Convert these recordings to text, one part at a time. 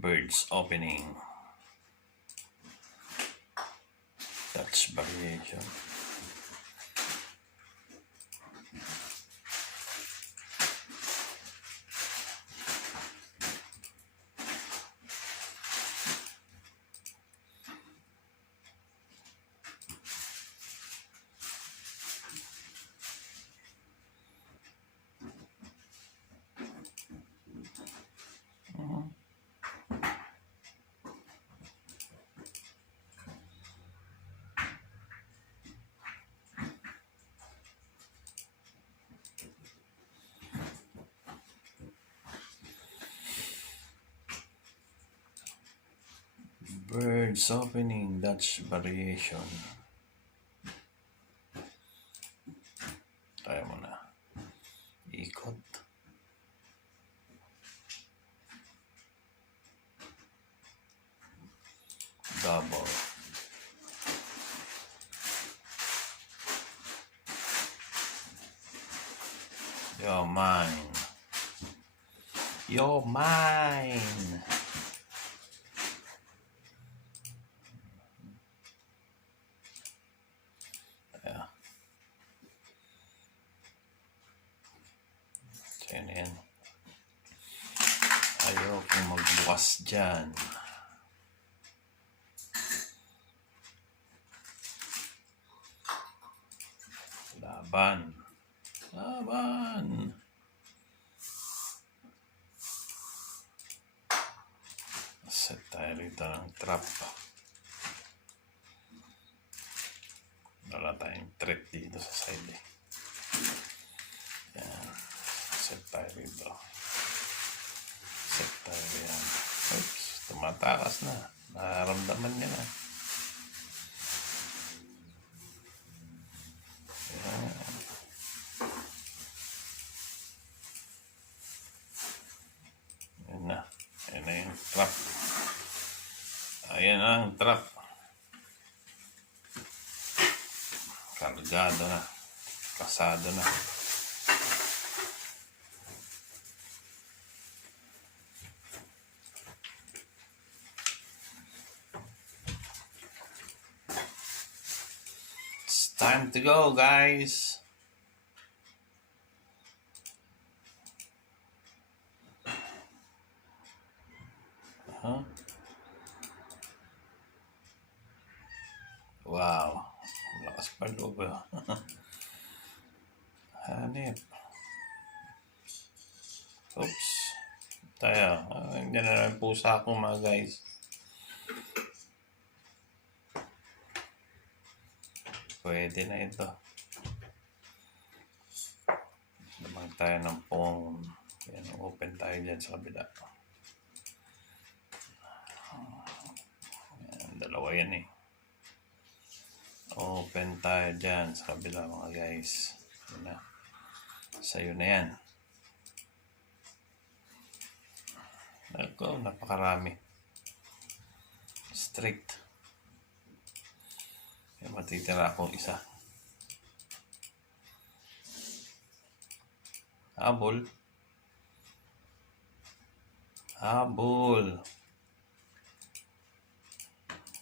Birds opening. Touch variation. Birds opening, Dutch variation. Kaya mo na. Ikot. Double. You're mine. You're mine. Yan. Ayaw kong magbukas dyan. Laban. Laban. Set tayo rito ng trap. Wala tayong threat dito sa side eh. Yan. Set tayo rito. Set tayo yan. Oops, tumatakas na. Nararamdaman niya na. Yan. Yan na. Yan na yung trap. Ayan na ang trap. Kargado na. Kasado na. Time to go, guys. Wow. Lakas pa loob. Hanip. Oops. Tayo. Hindi na lang pusa ko, mga guys. Pwede na ito. Lamang tayo ng phone. Yan, open tayo dyan sa kabila. Yan, dalawa yan eh. Open tayo dyan sa kabila, mga guys. Yan na. Sa'yo na yan. Ako, napakarami. Strict. Matitira akong isa. Habol. Habol.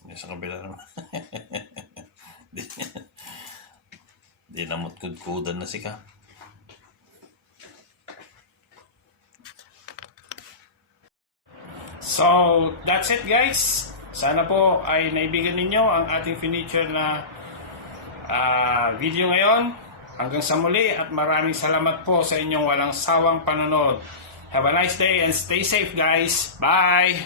Hindi sa kabila naman. Di namot kudkudan na si ka. So, that's it, guys. Sana po ay naibigan ninyo ang ating furniture na video ngayon. Hanggang sa muli at maraming salamat po sa inyong walang sawang panonood. Have a nice day and stay safe, guys. Bye!